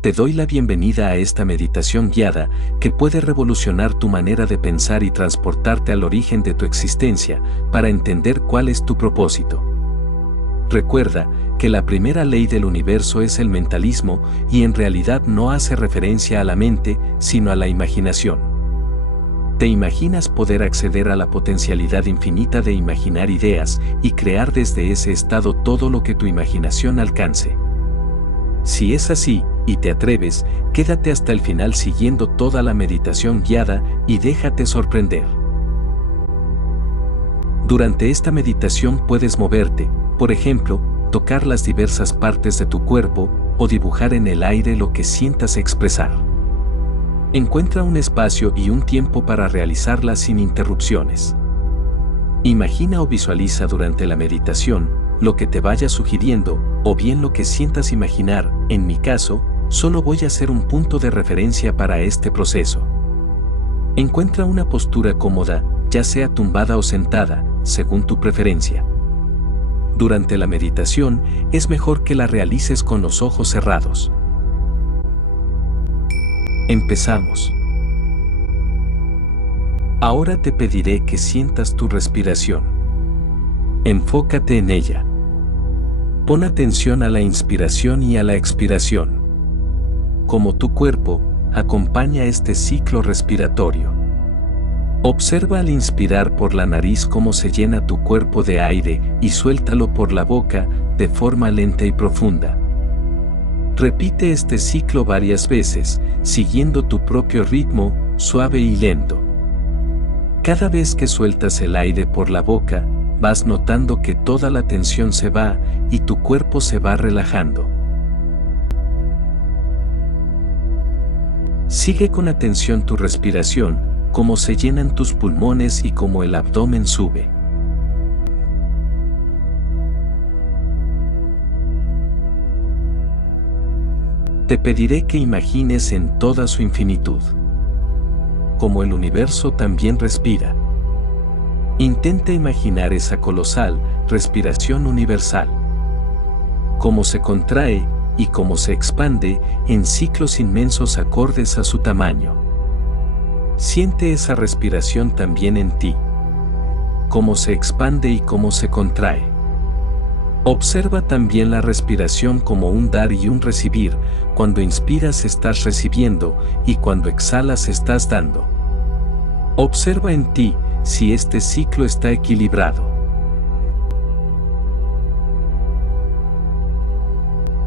Te doy la bienvenida a esta meditación guiada que puede revolucionar tu manera de pensar y transportarte al origen de tu existencia para entender cuál es tu propósito. Recuerda que la primera ley del universo es el mentalismo y en realidad no hace referencia a la mente, sino a la imaginación. ¿Te imaginas poder acceder a la potencialidad infinita de imaginar ideas y crear desde ese estado todo lo que tu imaginación alcance? Si es así, y te atreves, quédate hasta el final siguiendo toda la meditación guiada y déjate sorprender. Durante esta meditación puedes moverte, por ejemplo, tocar las diversas partes de tu cuerpo o dibujar en el aire lo que sientas expresar. Encuentra un espacio y un tiempo para realizarla sin interrupciones. Imagina o visualiza durante la meditación lo que te vaya sugiriendo o bien lo que sientas imaginar. En mi caso, solo voy a hacer un punto de referencia para este proceso. Encuentra una postura cómoda, ya sea tumbada o sentada, según tu preferencia. Durante la meditación, es mejor que la realices con los ojos cerrados. Empezamos. Ahora te pediré que sientas tu respiración. Enfócate en ella. Pon atención a la inspiración y a la expiración. Como tu cuerpo, acompaña este ciclo respiratorio. Observa al inspirar por la nariz cómo se llena tu cuerpo de aire y suéltalo por la boca de forma lenta y profunda. Repite este ciclo varias veces, siguiendo tu propio ritmo, suave y lento. Cada vez que sueltas el aire por la boca, vas notando que toda la tensión se va y tu cuerpo se va relajando. Sigue con atención tu respiración, cómo se llenan tus pulmones y cómo el abdomen sube. Te pediré que imagines en toda su infinitud. Como el universo también respira. Intenta imaginar esa colosal respiración universal. Cómo se contrae y cómo se expande en ciclos inmensos acordes a su tamaño. Siente esa respiración también en ti. Cómo se expande y cómo se contrae. Observa también la respiración como un dar y un recibir. Cuando inspiras estás recibiendo y cuando exhalas estás dando. Observa en ti si este ciclo está equilibrado.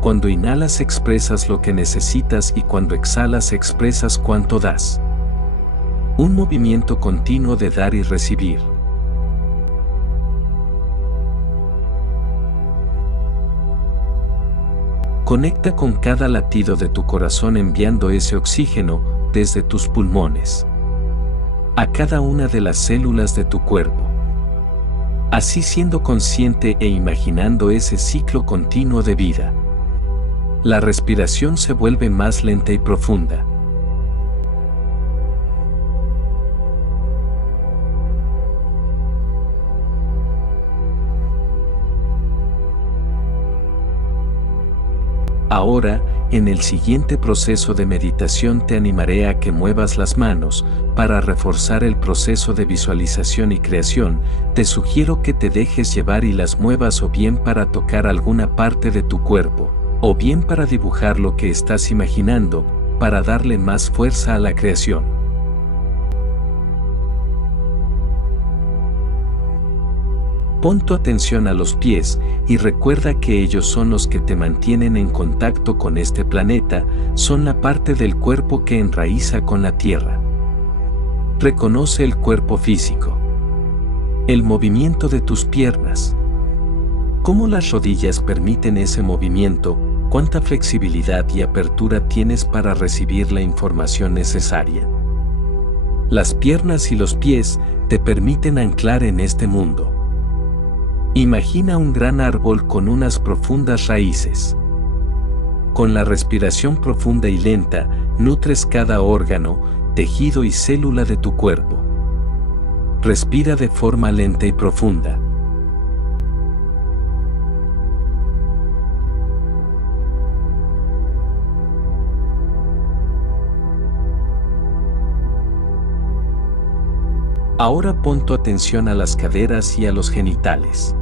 Cuando inhalas expresas lo que necesitas y cuando exhalas expresas cuánto das. Un movimiento continuo de dar y recibir. Conecta con cada latido de tu corazón enviando ese oxígeno desde tus pulmones a cada una de las células de tu cuerpo. Así siendo consciente e imaginando ese ciclo continuo de vida. La respiración se vuelve más lenta y profunda. Ahora, en el siguiente proceso de meditación te animaré a que muevas las manos. Para reforzar el proceso de visualización y creación, te sugiero que te dejes llevar y las muevas o bien para tocar alguna parte de tu cuerpo, o bien para dibujar lo que estás imaginando, para darle más fuerza a la creación. Pon tu atención a los pies y recuerda que ellos son los que te mantienen en contacto con este planeta, son la parte del cuerpo que enraiza con la tierra. Reconoce el cuerpo físico. El movimiento de tus piernas. ¿Cómo las rodillas permiten ese movimiento? ¿Cuánta flexibilidad y apertura tienes para recibir la información necesaria? Las piernas y los pies te permiten anclar en este mundo. Imagina un gran árbol con unas profundas raíces. Con la respiración profunda y lenta, nutres cada órgano, tejido y célula de tu cuerpo. Respira de forma lenta y profunda. Ahora pon tu atención a las caderas y a los genitales.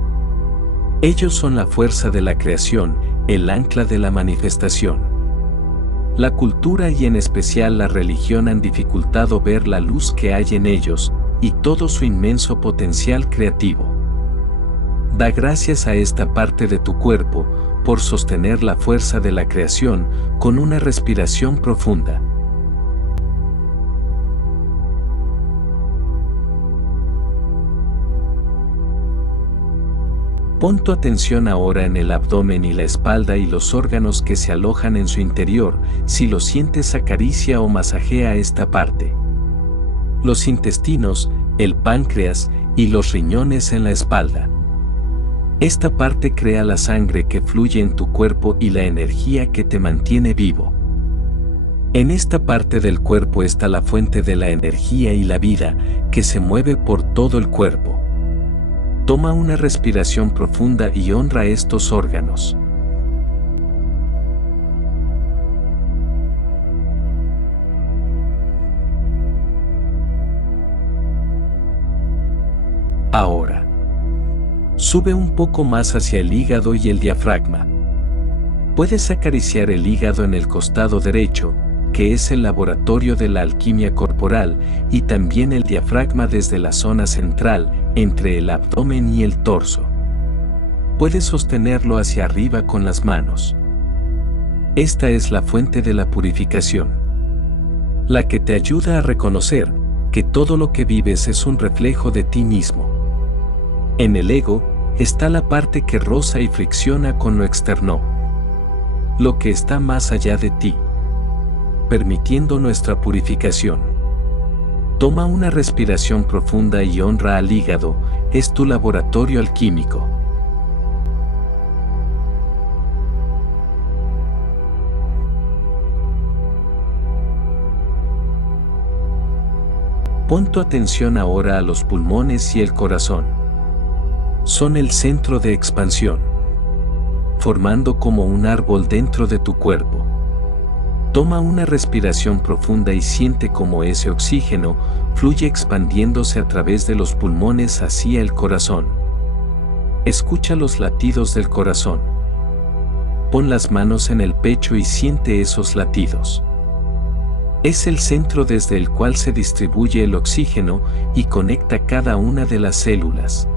Ellos son la fuerza de la creación, el ancla de la manifestación. La cultura y en especial la religión han dificultado ver la luz que hay en ellos y todo su inmenso potencial creativo. Da gracias a esta parte de tu cuerpo por sostener la fuerza de la creación con una respiración profunda. Pon tu atención ahora en el abdomen y la espalda y los órganos que se alojan en su interior. Si lo sientes, acaricia o masajea esta parte. Los intestinos, el páncreas y los riñones en la espalda. Esta parte crea la sangre que fluye en tu cuerpo y la energía que te mantiene vivo. En esta parte del cuerpo está la fuente de la energía y la vida que se mueve por todo el cuerpo. Toma una respiración profunda y honra estos órganos. Ahora, sube un poco más hacia el hígado y el diafragma. Puedes acariciar el hígado en el costado derecho, que es el laboratorio de la alquimia corporal, y también el diafragma desde la zona central, entre el abdomen y el torso. Puedes sostenerlo hacia arriba con las manos. Esta es la fuente de la purificación, la que te ayuda a reconocer que todo lo que vives es un reflejo de ti mismo. En el ego está la parte que roza y fricciona con lo externo, lo que está más allá de ti, permitiendo nuestra purificación. Toma una respiración profunda y honra al hígado, es tu laboratorio alquímico. Pon tu atención ahora a los pulmones y el corazón. Son el centro de expansión, formando como un árbol dentro de tu cuerpo. Toma una respiración profunda y siente cómo ese oxígeno fluye expandiéndose a través de los pulmones hacia el corazón. Escucha los latidos del corazón. Pon las manos en el pecho y siente esos latidos. Es el centro desde el cual se distribuye el oxígeno y conecta cada una de las células.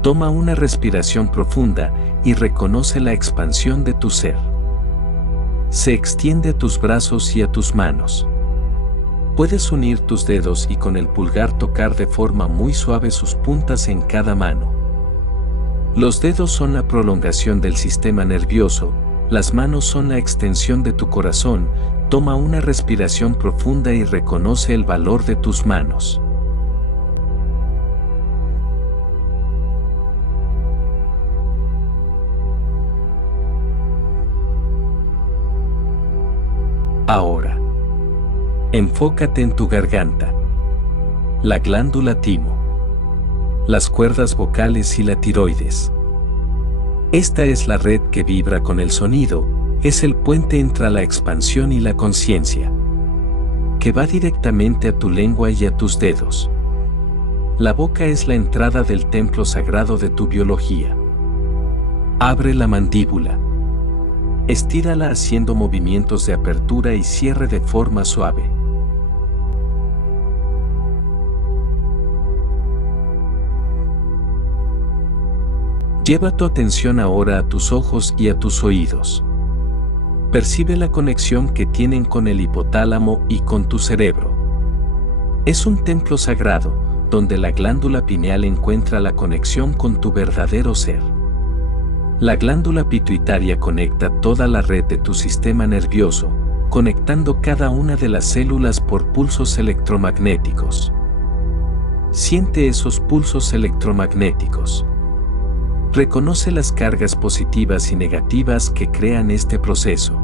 Toma una respiración profunda y reconoce la expansión de tu ser. Se extiende a tus brazos y a tus manos. Puedes unir tus dedos y con el pulgar tocar de forma muy suave sus puntas en cada mano. Los dedos son la prolongación del sistema nervioso, las manos son la extensión de tu corazón. Toma una respiración profunda y reconoce el valor de tus manos. Ahora, enfócate en tu garganta, la glándula timo, las cuerdas vocales y la tiroides. Esta es la red que vibra con el sonido, es el puente entre la expansión y la conciencia, que va directamente a tu lengua y a tus dedos. La boca es la entrada del templo sagrado de tu biología. Abre la mandíbula. Estírala haciendo movimientos de apertura y cierre de forma suave. Lleva tu atención ahora a tus ojos y a tus oídos. Percibe la conexión que tienen con el hipotálamo y con tu cerebro. Es un templo sagrado, donde la glándula pineal encuentra la conexión con tu verdadero ser. La glándula pituitaria conecta toda la red de tu sistema nervioso, conectando cada una de las células por pulsos electromagnéticos. Siente esos pulsos electromagnéticos. Reconoce las cargas positivas y negativas que crean este proceso.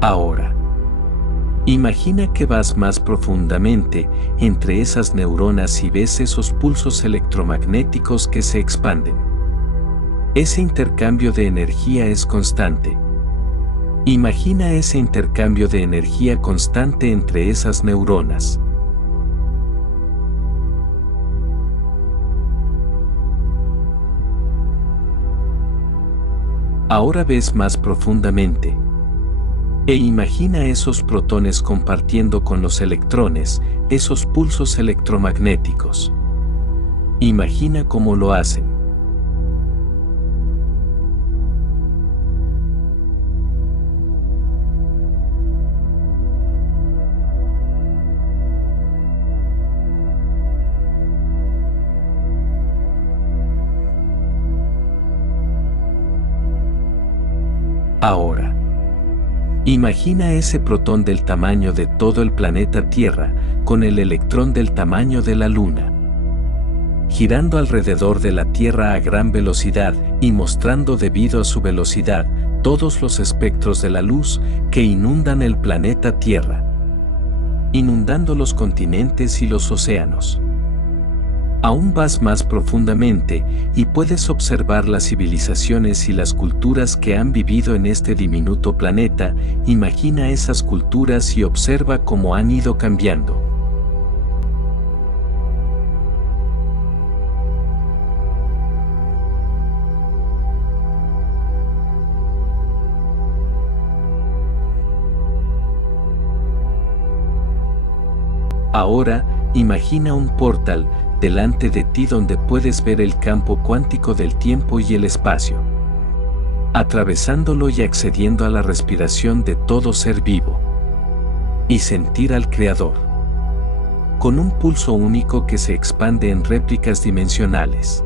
Ahora, imagina que vas más profundamente entre esas neuronas y ves esos pulsos electromagnéticos que se expanden. Ese intercambio de energía es constante. Imagina ese intercambio de energía constante entre esas neuronas. Ahora ves más profundamente. E imagina esos protones compartiendo con los electrones, esos pulsos electromagnéticos. Imagina cómo lo hacen. Ahora, imagina ese protón del tamaño de todo el planeta Tierra, con el electrón del tamaño de la Luna, girando alrededor de la Tierra a gran velocidad y mostrando debido a su velocidad todos los espectros de la luz que inundan el planeta Tierra, inundando los continentes y los océanos. Aún vas más profundamente y puedes observar las civilizaciones y las culturas que han vivido en este diminuto planeta. Imagina esas culturas y observa cómo han ido cambiando. Ahora, imagina un portal delante de ti donde puedes ver el campo cuántico del tiempo y el espacio, atravesándolo y accediendo a la respiración de todo ser vivo, y sentir al Creador, con un pulso único que se expande en réplicas dimensionales.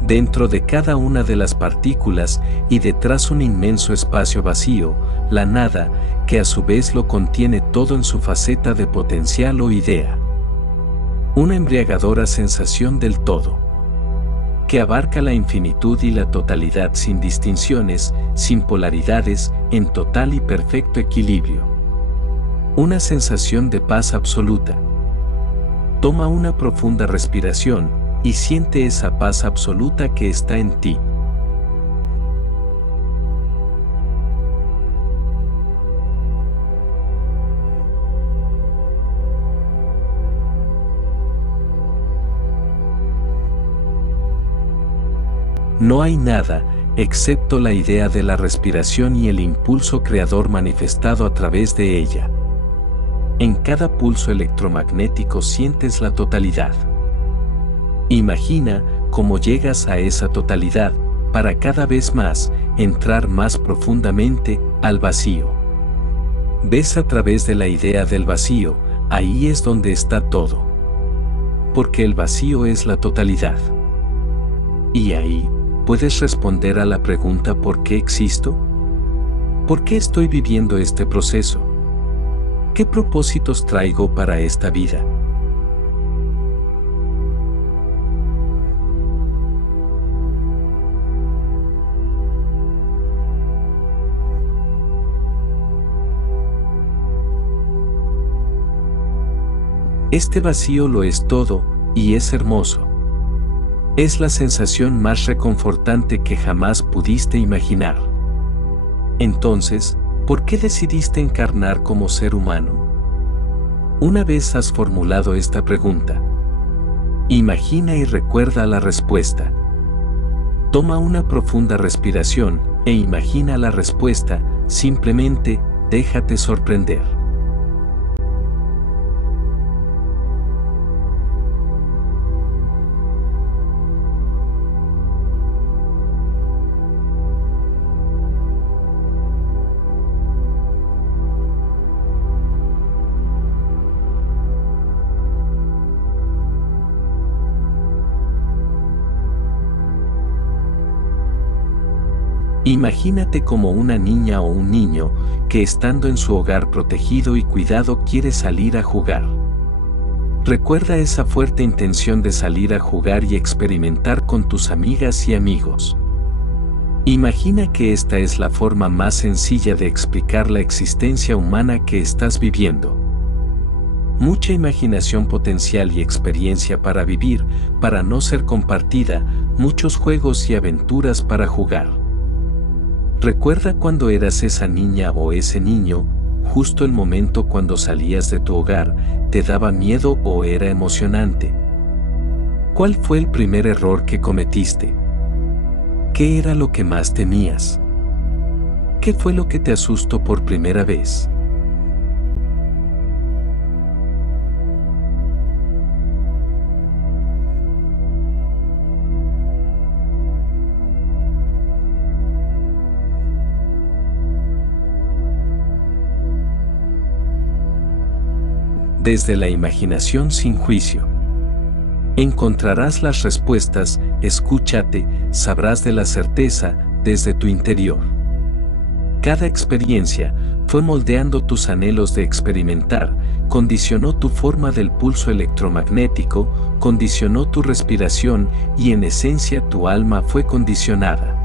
Dentro de cada una de las partículas y detrás un inmenso espacio vacío, la nada, que a su vez lo contiene todo en su faceta de potencial o idea. Una embriagadora sensación del todo, que abarca la infinitud y la totalidad sin distinciones, sin polaridades, en total y perfecto equilibrio. Una sensación de paz absoluta. Toma una profunda respiración y siente esa paz absoluta que está en ti. No hay nada, excepto la idea de la respiración y el impulso creador manifestado a través de ella. En cada pulso electromagnético sientes la totalidad. Imagina cómo llegas a esa totalidad, para cada vez más, entrar más profundamente al vacío. Ves a través de la idea del vacío, ahí es donde está todo. Porque el vacío es la totalidad. Y ahí, ¿puedes responder a la pregunta ¿por qué existo? ¿Por qué estoy viviendo este proceso? ¿Qué propósitos traigo para esta vida? Este vacío lo es todo, y es hermoso. Es la sensación más reconfortante que jamás pudiste imaginar. Entonces, ¿por qué decidiste encarnar como ser humano? Una vez has formulado esta pregunta, imagina y recuerda la respuesta. Toma una profunda respiración e imagina la respuesta, simplemente déjate sorprender. Imagínate como una niña o un niño que estando en su hogar protegido y cuidado quiere salir a jugar. Recuerda esa fuerte intención de salir a jugar y experimentar con tus amigas y amigos. Imagina que esta es la forma más sencilla de explicar la existencia humana que estás viviendo. Mucha imaginación potencial y experiencia para vivir, para no ser compartida, muchos juegos y aventuras para jugar. Recuerda cuando eras esa niña o ese niño, justo el momento cuando salías de tu hogar, ¿te daba miedo o era emocionante? ¿Cuál fue el primer error que cometiste? ¿Qué era lo que más temías? ¿Qué fue lo que te asustó por primera vez? Desde la imaginación sin juicio. Encontrarás las respuestas, escúchate, sabrás de la certeza desde tu interior. Cada experiencia fue moldeando tus anhelos de experimentar, condicionó tu forma del pulso electromagnético, condicionó tu respiración y en esencia tu alma fue condicionada.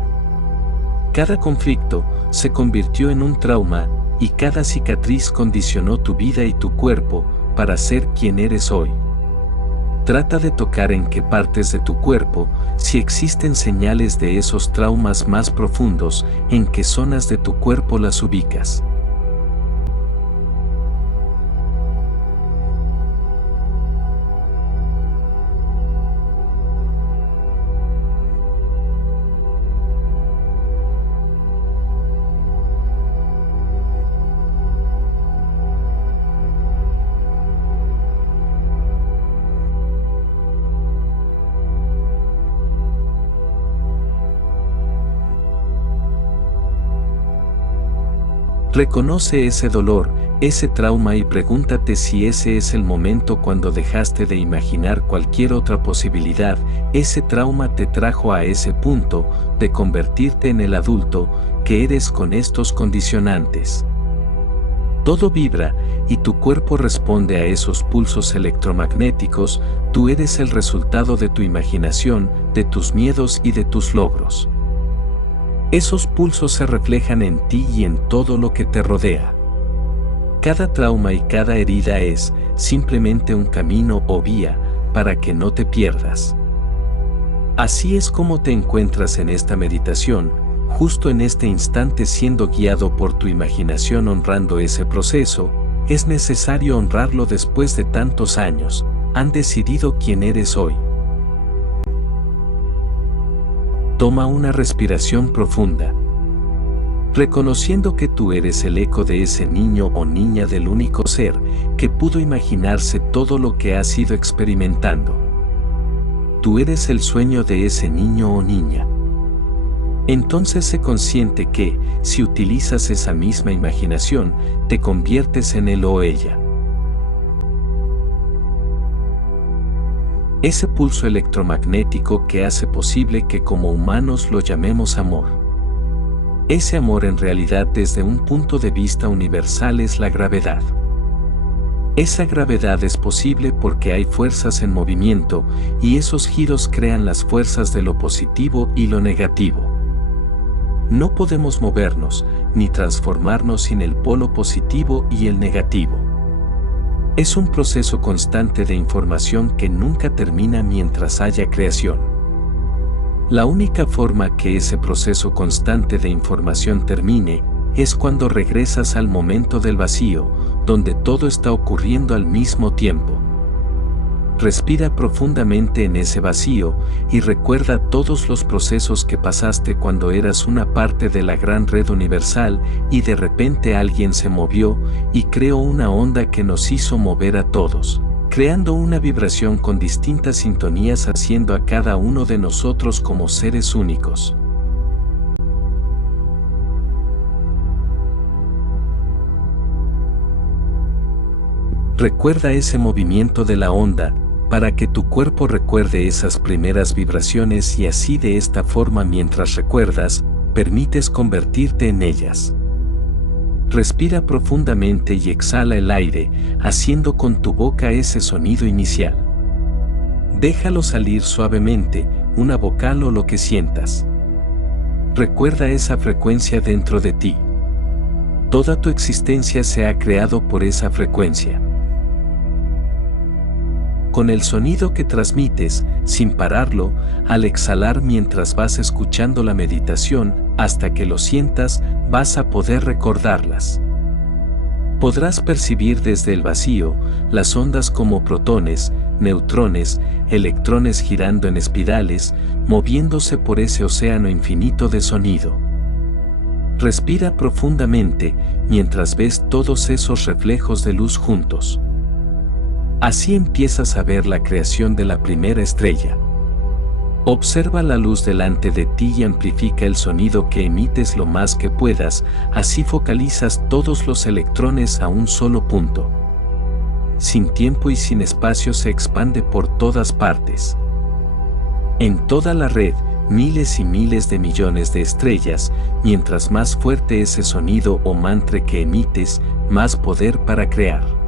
Cada conflicto se convirtió en un trauma y cada cicatriz condicionó tu vida y tu cuerpo para ser quien eres hoy. Trata de tocar en qué partes de tu cuerpo, si existen señales de esos traumas más profundos, en qué zonas de tu cuerpo las ubicas. Reconoce ese dolor, ese trauma y pregúntate si ese es el momento cuando dejaste de imaginar cualquier otra posibilidad. Ese trauma te trajo a ese punto de convertirte en el adulto que eres con estos condicionantes. Todo vibra y tu cuerpo responde a esos pulsos electromagnéticos. Tú eres el resultado de tu imaginación, de tus miedos y de tus logros. Esos pulsos se reflejan en ti y en todo lo que te rodea. Cada trauma y cada herida es simplemente un camino o vía para que no te pierdas. Así es como te encuentras en esta meditación, justo en este instante siendo guiado por tu imaginación honrando ese proceso. Es necesario honrarlo después de tantos años. Han decidido quién eres hoy. Toma una respiración profunda. Reconociendo que tú eres el eco de ese niño o niña del único ser que pudo imaginarse todo lo que has ido experimentando. Tú eres el sueño de ese niño o niña. Entonces sé consciente que, si utilizas esa misma imaginación, te conviertes en él o ella. Ese pulso electromagnético que hace posible que como humanos lo llamemos amor. Ese amor en realidad desde un punto de vista universal es la gravedad. Esa gravedad es posible porque hay fuerzas en movimiento y esos giros crean las fuerzas de lo positivo y lo negativo. No podemos movernos ni transformarnos sin el polo positivo y el negativo. Es un proceso constante de información que nunca termina mientras haya creación. La única forma que ese proceso constante de información termine es cuando regresas al momento del vacío, donde todo está ocurriendo al mismo tiempo. Respira profundamente en ese vacío y recuerda todos los procesos que pasaste cuando eras una parte de la gran red universal y de repente alguien se movió y creó una onda que nos hizo mover a todos, creando una vibración con distintas sintonías haciendo a cada uno de nosotros como seres únicos. Recuerda ese movimiento de la onda, para que tu cuerpo recuerde esas primeras vibraciones y así de esta forma mientras recuerdas, permites convertirte en ellas. Respira profundamente y exhala el aire, haciendo con tu boca ese sonido inicial. Déjalo salir suavemente, una vocal o lo que sientas. Recuerda esa frecuencia dentro de ti. Toda tu existencia se ha creado por esa frecuencia. con el sonido que transmites, sin pararlo, al exhalar mientras vas escuchando la meditación, hasta que lo sientas, vas a poder recordarlas. Podrás percibir desde el vacío las ondas como protones, neutrones, electrones girando en espirales, moviéndose por ese océano infinito de sonido. Respira profundamente mientras ves todos esos reflejos de luz juntos. Así empiezas a ver la creación de la primera estrella. Observa la luz delante de ti y amplifica el sonido que emites lo más que puedas, así focalizas todos los electrones a un solo punto. Sin tiempo y sin espacio se expande por todas partes. En toda la red, miles y miles de millones de estrellas, mientras más fuerte ese sonido o mantra que emites, más poder para crear.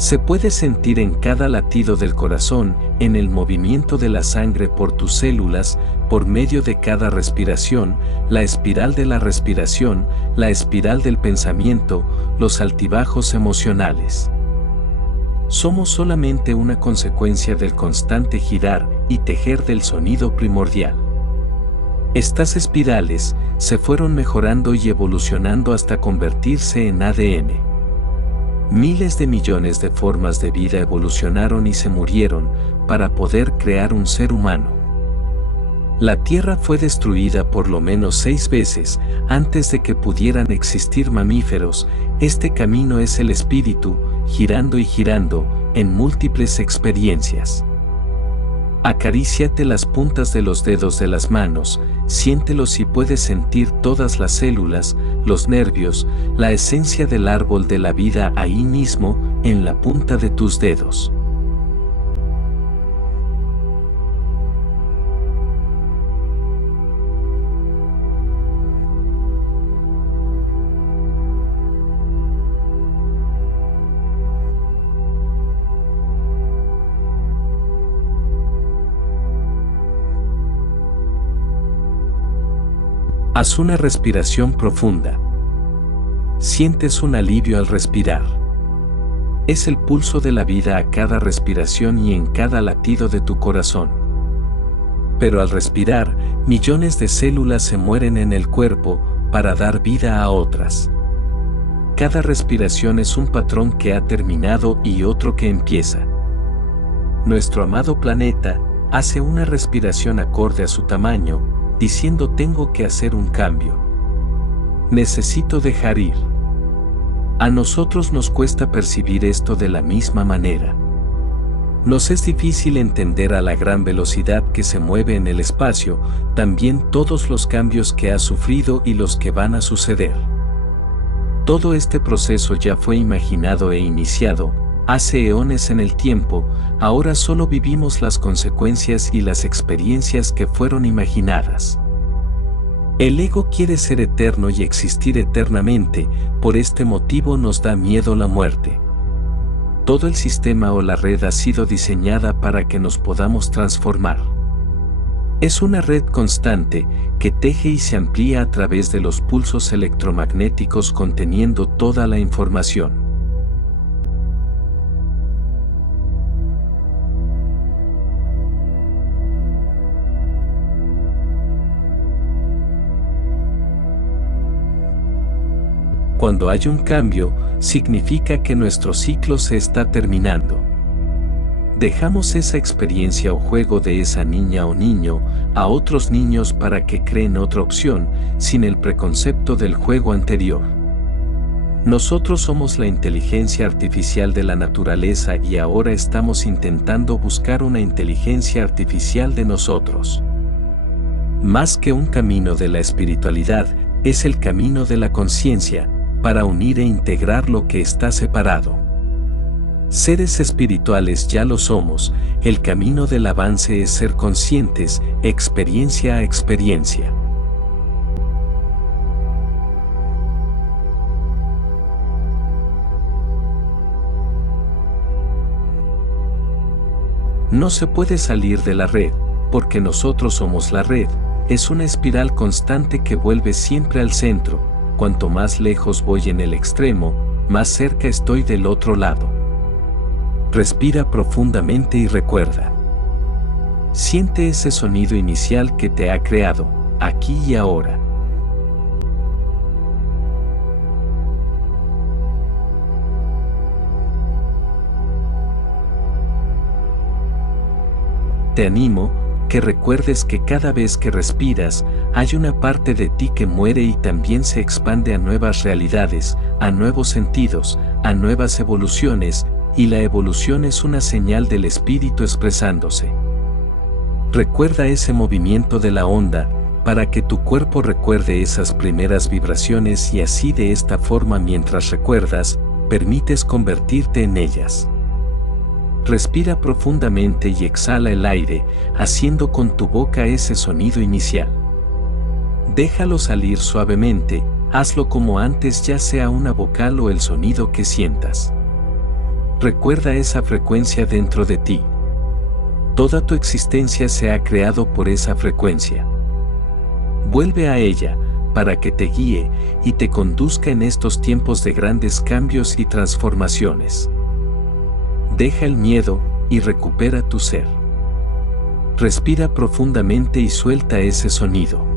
Se puede sentir en cada latido del corazón, en el movimiento de la sangre por tus células, por medio de cada respiración, la espiral de la respiración, la espiral del pensamiento, los altibajos emocionales. Somos solamente una consecuencia del constante girar y tejer del sonido primordial. Estas espirales se fueron mejorando y evolucionando hasta convertirse en ADN. Miles de millones de formas de vida evolucionaron y se murieron para poder crear un ser humano. La Tierra fue destruida por lo menos 6 veces antes de que pudieran existir mamíferos. Este camino es el espíritu, girando y girando, en múltiples experiencias. Acaríciate las puntas de los dedos de las manos, siéntelos y puedes sentir todas las células, los nervios, la esencia del árbol de la vida ahí mismo, en la punta de tus dedos. Haz una respiración profunda. Sientes un alivio al respirar. Es el pulso de la vida a cada respiración y en cada latido de tu corazón. Pero al respirar, millones de células se mueren en el cuerpo para dar vida a otras. Cada respiración es un patrón que ha terminado y otro que empieza. Nuestro amado planeta hace una respiración acorde a su tamaño, diciendo tengo que hacer un cambio. Necesito dejar ir. A nosotros nos cuesta percibir esto de la misma manera. Nos es difícil entender a la gran velocidad que se mueve en el espacio, también todos los cambios que ha sufrido y los que van a suceder. Todo este proceso ya fue imaginado e iniciado, hace eones en el tiempo, ahora solo vivimos las consecuencias y las experiencias que fueron imaginadas. El ego quiere ser eterno y existir eternamente, por este motivo nos da miedo la muerte. Todo el sistema o la red ha sido diseñada para que nos podamos transformar. Es una red constante que teje y se amplía a través de los pulsos electromagnéticos conteniendo toda la información. Cuando hay un cambio, significa que nuestro ciclo se está terminando. Dejamos esa experiencia o juego de esa niña o niño a otros niños para que creen otra opción, sin el preconcepto del juego anterior. Nosotros somos la inteligencia artificial de la naturaleza y ahora estamos intentando buscar una inteligencia artificial de nosotros. Más que un camino de la espiritualidad, es el camino de la conciencia, para unir e integrar lo que está separado. Seres espirituales ya lo somos, el camino del avance es ser conscientes, experiencia a experiencia. No se puede salir de la red, porque nosotros somos la red. Es una espiral constante que vuelve siempre al centro. Cuanto más lejos voy en el extremo, más cerca estoy del otro lado. Respira profundamente y recuerda. Siente ese sonido inicial que te ha creado, aquí y ahora. Te animo, que recuerdes que cada vez que respiras, hay una parte de ti que muere y también se expande a nuevas realidades, a nuevos sentidos, a nuevas evoluciones, y la evolución es una señal del espíritu expresándose. Recuerda ese movimiento de la onda, para que tu cuerpo recuerde esas primeras vibraciones y así de esta forma mientras recuerdas, permites convertirte en ellas. Respira profundamente y exhala el aire, haciendo con tu boca ese sonido inicial. Déjalo salir suavemente, hazlo como antes, ya sea una vocal o el sonido que sientas. Recuerda esa frecuencia dentro de ti. Toda tu existencia se ha creado por esa frecuencia. Vuelve a ella, para que te guíe y te conduzca en estos tiempos de grandes cambios y transformaciones. Deja el miedo y recupera tu ser. Respira profundamente y suelta ese sonido.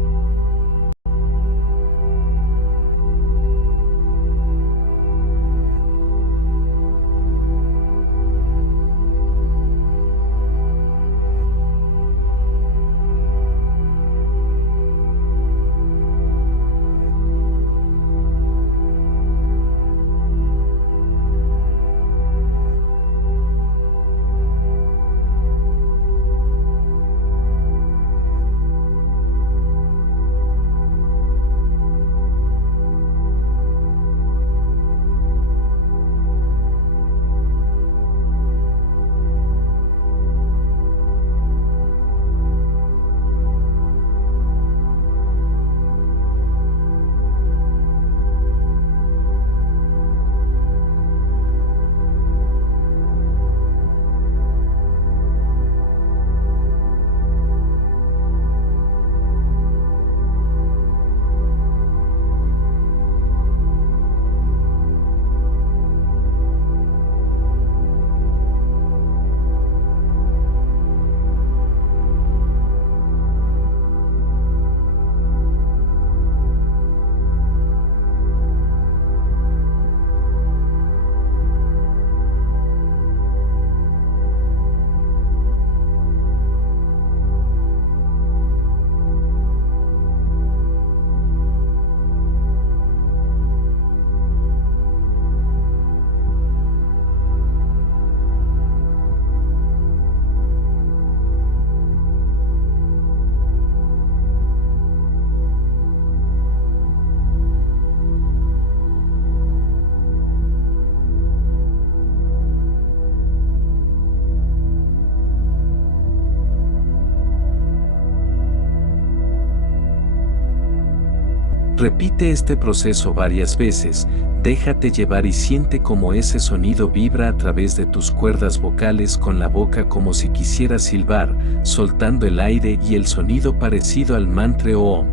Repite este proceso varias veces, déjate llevar y siente cómo ese sonido vibra a través de tus cuerdas vocales con la boca como si quisieras silbar, soltando el aire y el sonido parecido al mantra o om.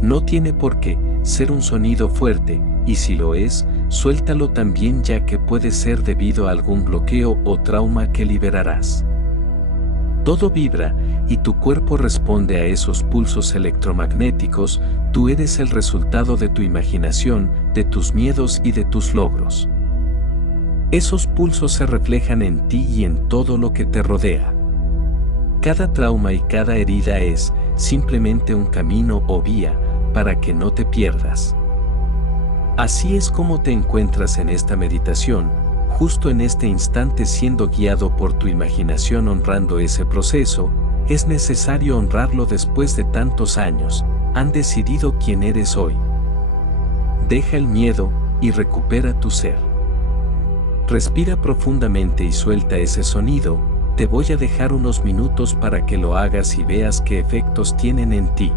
No tiene por qué ser un sonido fuerte, y si lo es, suéltalo también ya que puede ser debido a algún bloqueo o trauma que liberarás. Todo vibra, y tu cuerpo responde a esos pulsos electromagnéticos, tú eres el resultado de tu imaginación, de tus miedos y de tus logros. Esos pulsos se reflejan en ti y en todo lo que te rodea. Cada trauma y cada herida es simplemente un camino o vía para que no te pierdas. Así es como te encuentras en esta meditación, justo en este instante siendo guiado por tu imaginación honrando ese proceso. Es necesario honrarlo después de tantos años, han decidido quién eres hoy. Deja el miedo y recupera tu ser. Respira profundamente y suelta ese sonido. Te voy a dejar unos minutos para que lo hagas y veas qué efectos tienen en ti.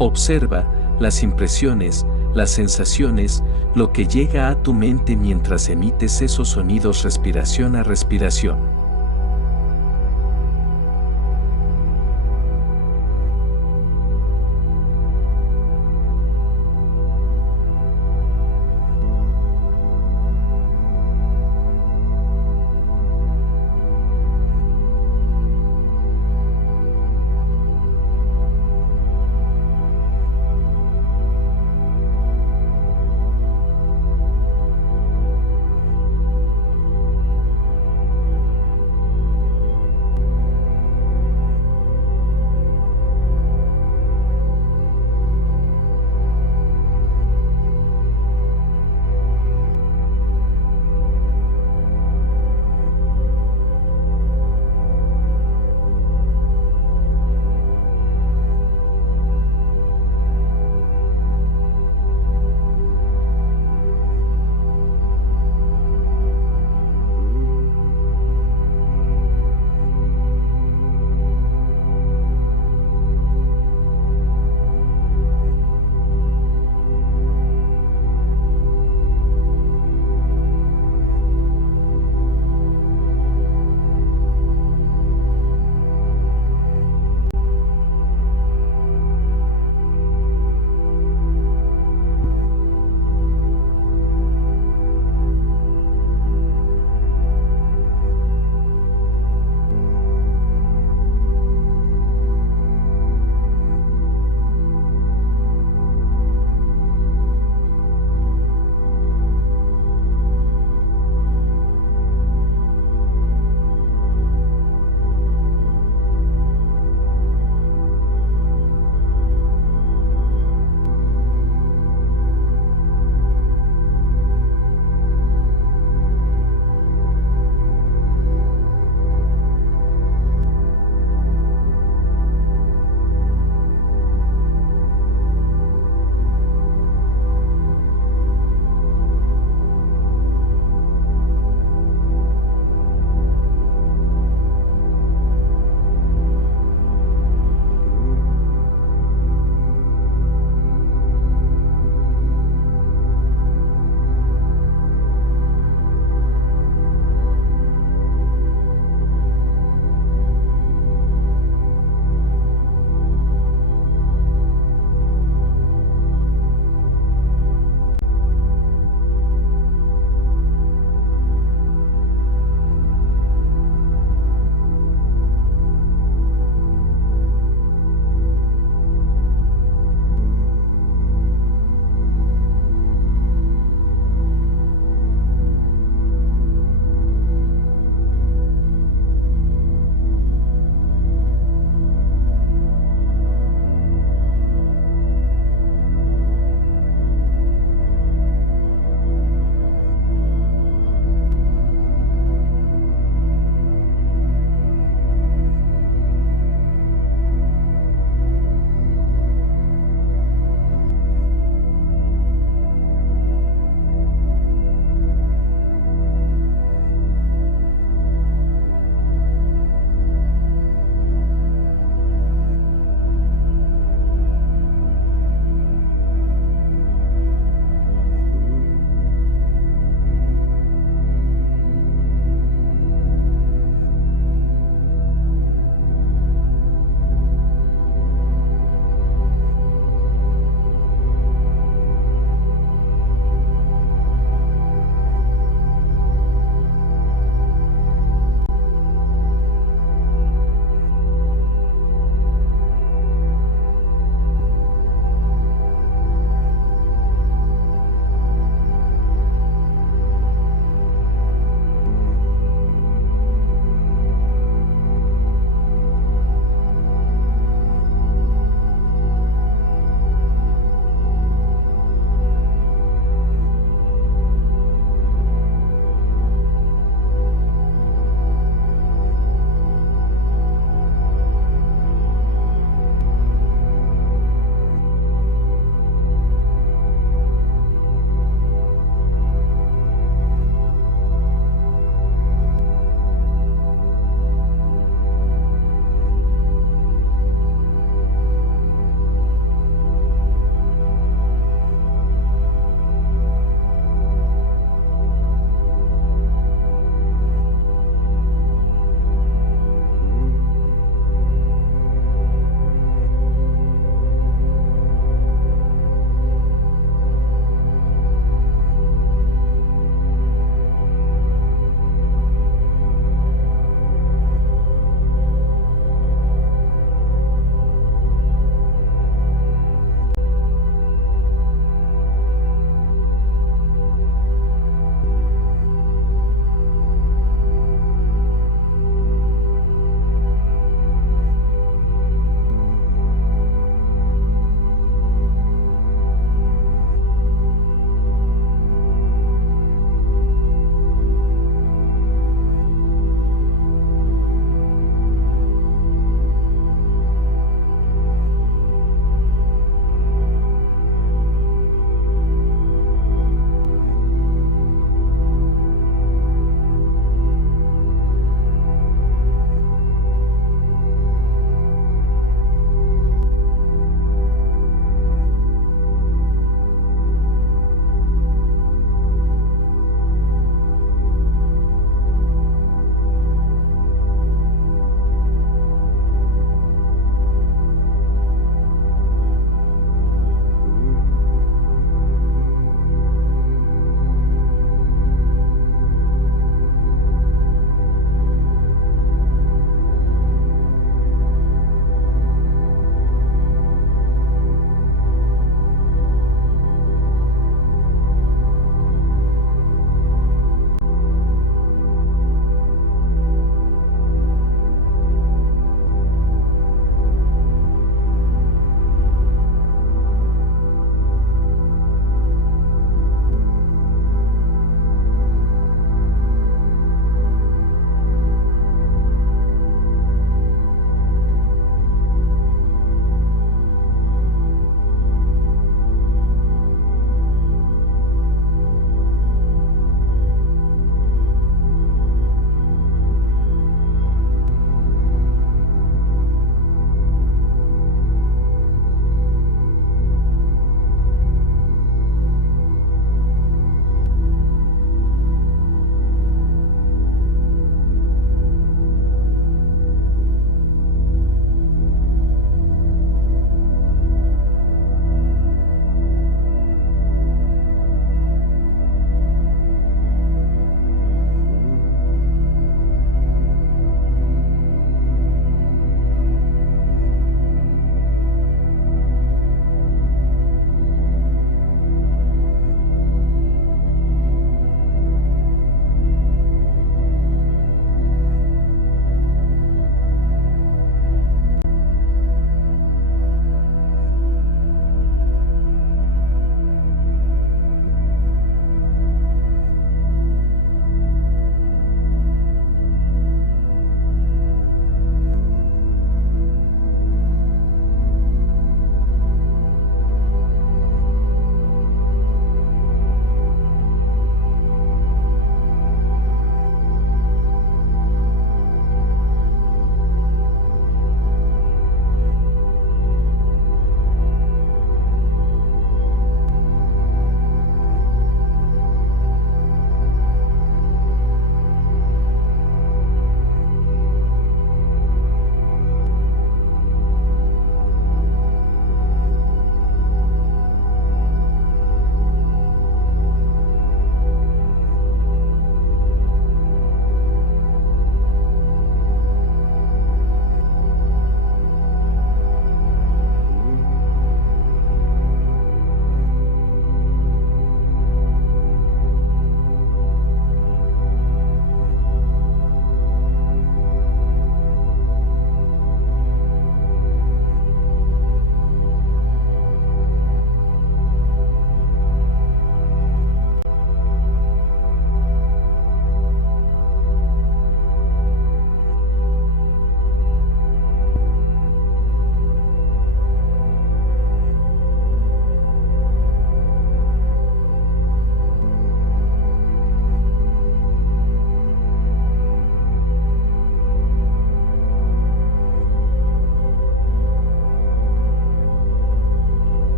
Observa las impresiones, las sensaciones, lo que llega a tu mente mientras emites esos sonidos respiración a respiración.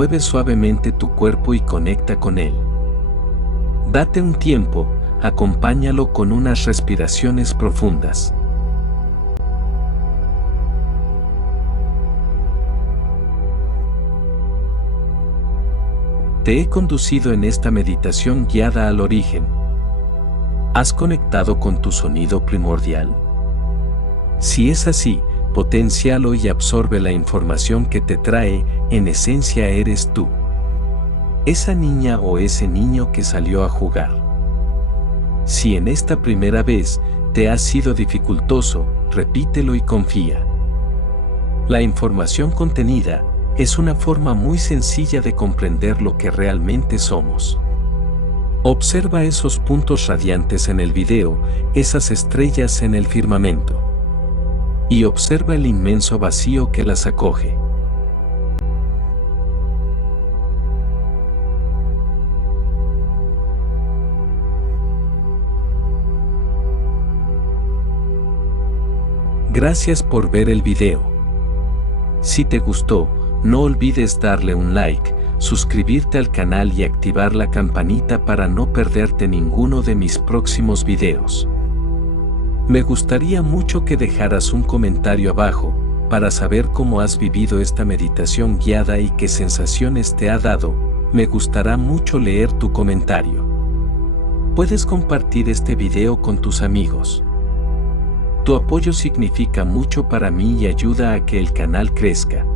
Mueve suavemente tu cuerpo y conecta con él. Date un tiempo, acompáñalo con unas respiraciones profundas. Te he conducido en esta meditación guiada al origen. ¿Has conectado con tu sonido primordial? Si es así, potencialo y absorbe la información que te trae, en esencia eres tú. Esa niña o ese niño que salió a jugar. Si en esta primera vez te ha sido dificultoso, repítelo y confía. La información contenida es una forma muy sencilla de comprender lo que realmente somos. Observa esos puntos radiantes en el video, esas estrellas en el firmamento. Y observa el inmenso vacío que las acoge. Gracias por ver el video. Si te gustó, no olvides darle un like, suscribirte al canal y activar la campanita para no perderte ninguno de mis próximos videos. Me gustaría mucho que dejaras un comentario abajo, para saber cómo has vivido esta meditación guiada y qué sensaciones te ha dado. Me gustará mucho leer tu comentario. Puedes compartir este video con tus amigos. Tu apoyo significa mucho para mí y ayuda a que el canal crezca.